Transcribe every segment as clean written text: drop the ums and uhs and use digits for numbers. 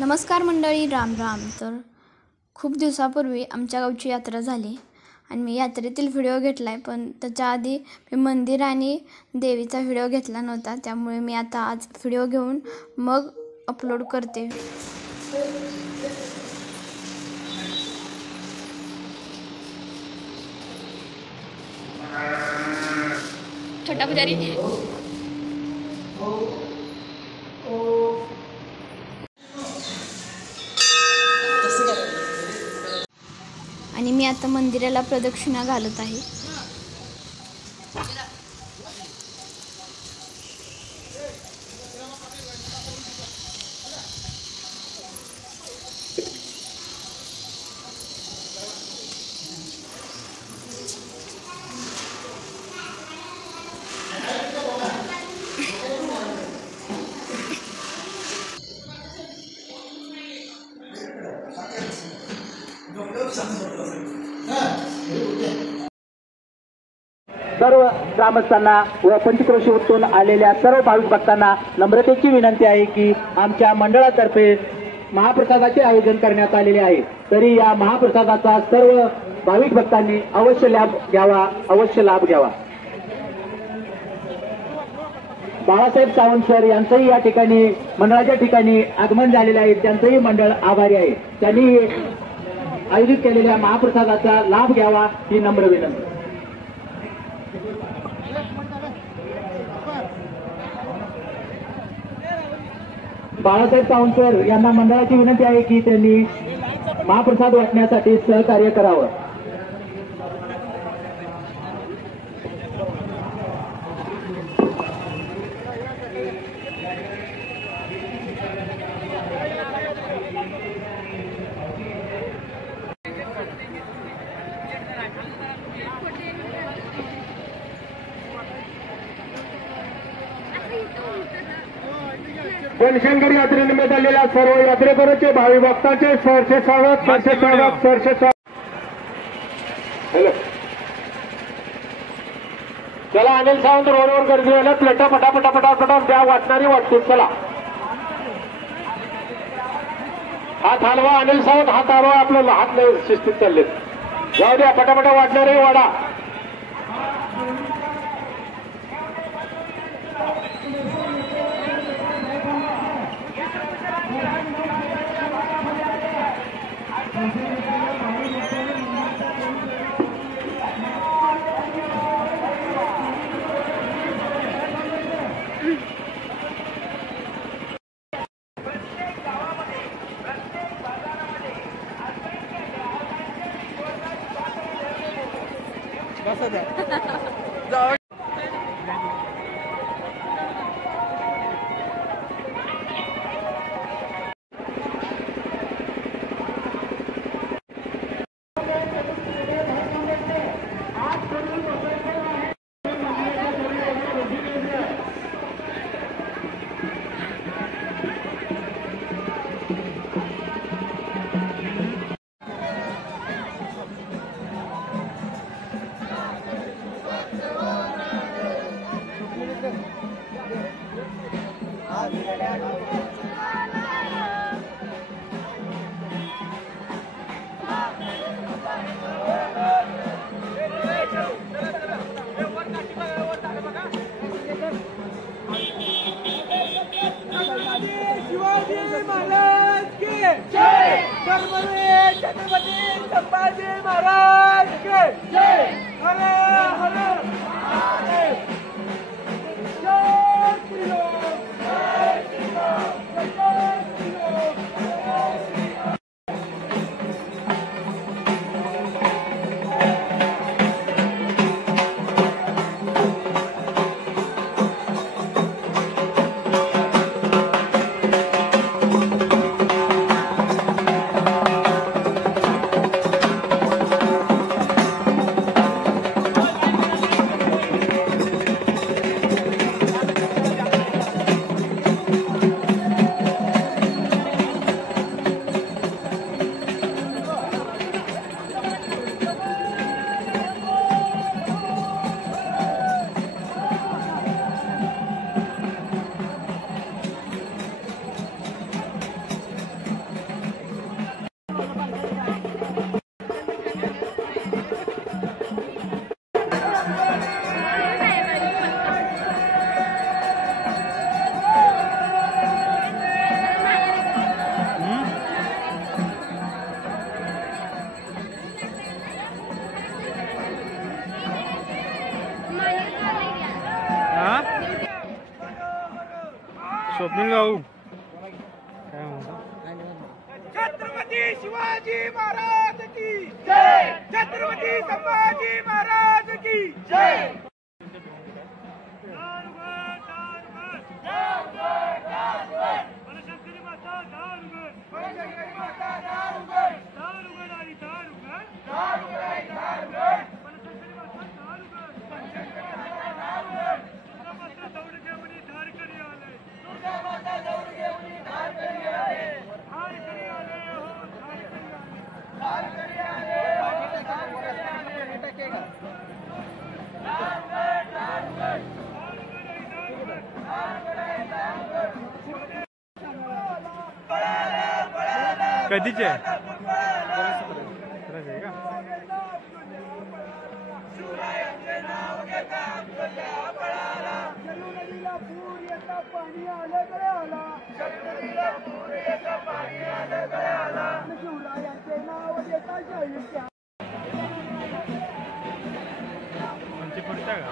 नमस्कार मंडळी, राम राम. तर खूप दिवसापूर्वी आमच्या गावची यात्रा झाली आणि मी यात्रेतील व्हिडिओ घेतला आहे, पण त्याच्या आधी मी मंदिर आणि देवीचा व्हिडिओ घेतला नव्हता. त्यामुळे मी आता आज व्हिडिओ घेऊन मग अपलोड करते. छोटा पुजारी आणि मी आता मंदिराला प्रदक्षिणा घालत आहे. सर्व ग्रामस्थांना व पंचक्रोशीतून आलेल्या सर्व भाविक भक्तांना नम्रतेची विनंती आहे की आमच्या मंडळातर्फे महाप्रसादाचे आयोजन करण्यात आलेले आहे. तरी या महाप्रसादाचा सर्व भाविक भक्तांनी अवश्य लाभ घ्यावा. बाळासाहेब सावंत सर यांचंही या ठिकाणी मंडळाच्या ठिकाणी आगमन झालेले आहे. त्यांचंही मंडळ आभारी आहे. त्यांनी आयोजित केलेल्या महाप्रसादाचा लाभ घ्यावा ही नम्र विनंती. बाळासाहेब सावंत सर यांना मंडळाची विनंती आहे की त्यांनी महाप्रसाद वाटण्यासाठी सहकार्य करावं. बनशंकर यात्रेनिमित्त आलेल्या सर्व यात्रेकरूंचे भावी भक्तांचे सहर्ष स्वागत. हॅलो, चला अनिल सावंत रोडवर गर्दी व्हायला प्लेटा पटापटा द्या, वाटणारी वाटतील. चला हात हलवा, अनिल सावंत हात हलवा, आपलं हात नाही शिस्तीत चालले. जाऊ द्या, पटापटा वाटणारे वाडा. छत्रपती संभाजी महाराज के जय. हर हर महादेव. जय श्रीराम. जय श्रीराम. जय श्रीराम. स्वप्नील भाऊ काय म्हणतो? छत्रपती शिवाजी महाराज की जय. छत्रपती संभाजी महाराज की जय. बनशंकरी माता दारुगड. बनशंकरी माता दारुगड. दारुगड आणि दारुगड. दारुगड आणि दारुगड. बनशंकरी माता दारुगड. बनशंकरी माता दारुगड. दुर्गा माता दौडगेवणी धार करी आले. दुर्गा माता दौडगेवणी धार करी आले. धार करी आले हो धार करी आले. धार करी आले हो धार करी आले. टकेगा. दारुगड दारुगड. दारुगड आणि दारुगड. दारुगड आणि दारुगड. कधीचे आहे? का शिवरायांचे नाव घेता आपल्या बळाला. शरणू नदीला पूर येता पाणी आलं गळ्याला. शरणू नदीला पूर येता पाणी आलं गळ्याला. शिवरायांचे नाव घेता जयच्या. म्हणजे पडता का?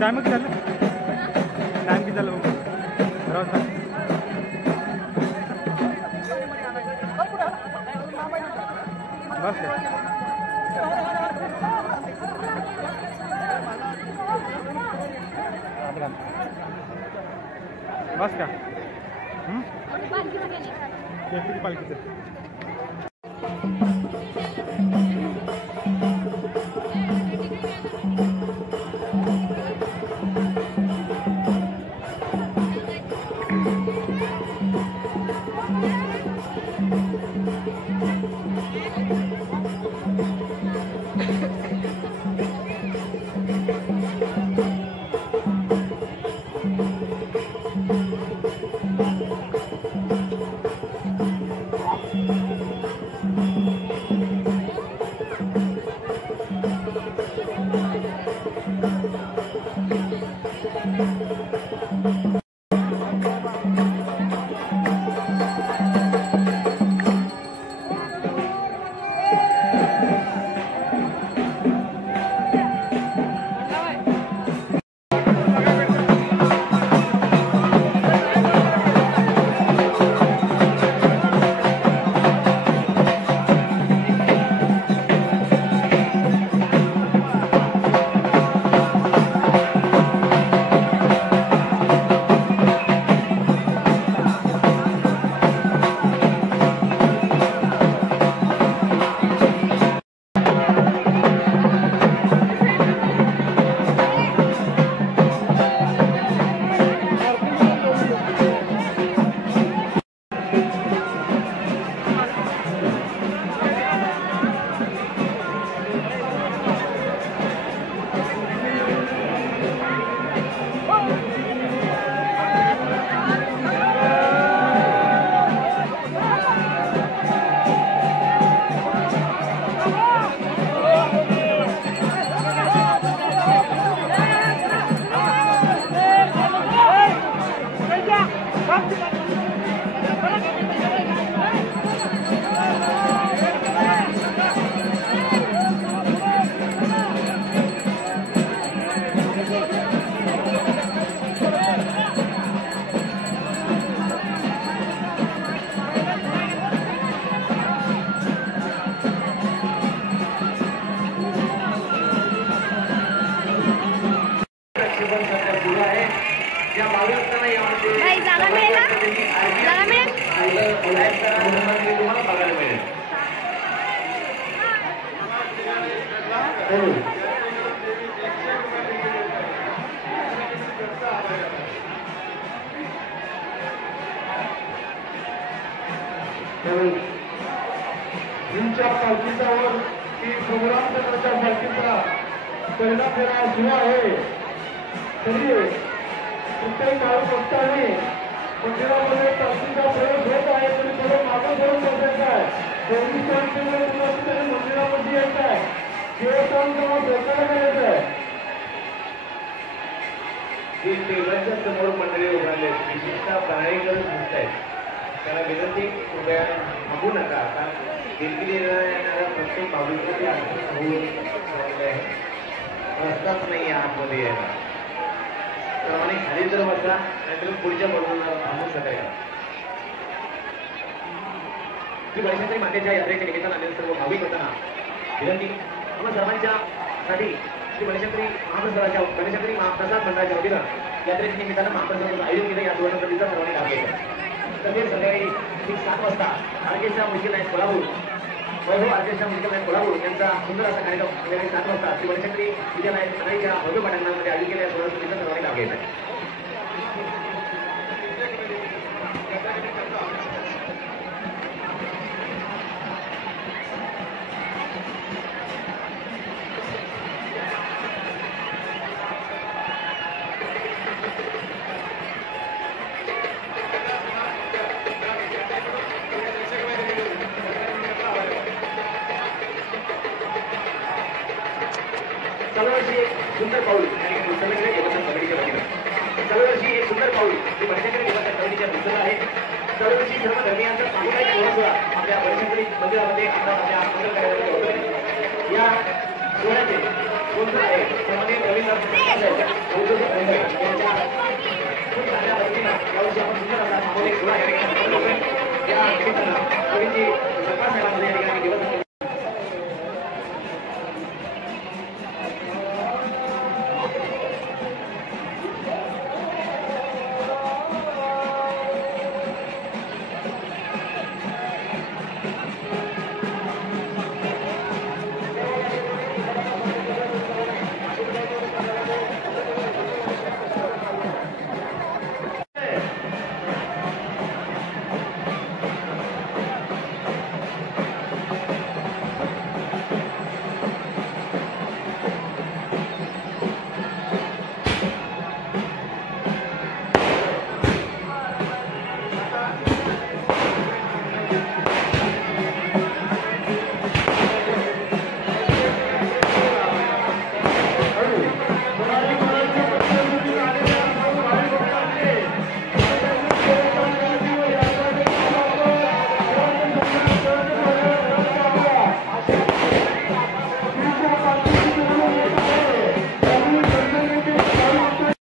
टाइम किती झालं? टाइम किती झालं? बस बस का? पालखीचं तुम्हाला बघायला मिळेल. तुमच्या पालखीच्यावर की प्रोग्रामच्या पालखीचा परिणाम केला सुरू आहे. तरी प्रत्येक महाभक्तांनी मंदिरामध्ये पालखीचा प्रवेश होत आहे तरी थोडं मागं करून बसायचं आहे. 24 तारखेला तुम्हाला तरी मंदिरामध्ये यायचं आहे. देवस्थान जेव्हा बोलताना करायचं आहे. ही देवाच्या समोर मंडळी उभारले विशिष्ट बाहेरकडे दिसत आहेत. त्याला विनंती कृपया थांबू नका. आता दिलगिरी येणाऱ्या प्रत्येक भाविकांची रस्ताच नाही आतमध्ये यायला. त्याप्रमाणे खाली जर बसला नाहीतर पुढच्या बाजूला थांबू शकायला. श्री बळीशंकरी मातेच्या यात्रेच्या निमित्तानं आलेल्या सर्व भाविक होताना विनंती आम्हा सर्वांच्या साठी श्री बळीशंकरी महाप्रसादाच्या बळीशंकरी महाप्रसाद मंडळाच्या वतीनं यात्रेच्या निमित्तानं महाप्रसादाचं आयोजन केलं. या सुवर्णसंधीचा सर्वांनी लाभ घ्यायचा. तसेच संध्याकाळी ठीक 7 वाजता आर्केस्ट्रा म्युझिकल नाईट कोल्हापूर वैभव आर्केस्ट्रा म्युझिकल नाईट कोल्हापूर यांचा सुंदर असा कार्यक्रम संध्याकाळी 7 वाजता श्री बळीशंकरी विद्यालय सकाळीच्या भव्य पटांगणामध्ये आयोजित केलेल्या सुवर्णसंधीचा सर्वांनी लाभ घ्यायचा. दरवर्षी एक सुंदर पाऊल आणि मुसलमानांच्या देवस्थान कमिटीच्या वतीनं दरवर्षी एक सुंदर पाऊल हे बळीशंकरी देवस्थान कमिटीच्या वतीनं आहे. दरवर्षी सर्व धर्मियांचा सामुदायिक सोहळा आपल्या बळीशंकरी मंदिरामध्ये आपल्या मंगल कार्यालयामध्ये होतोय. या सोहळ्याचे स्पॉन्सर आहे त्यामध्ये रवींद्रनाथ यांच्या खूप चांगल्या पद्धतीनं यावर्षी आपण सुंदर असा सामुदायिक सोहळा या ठिकाणी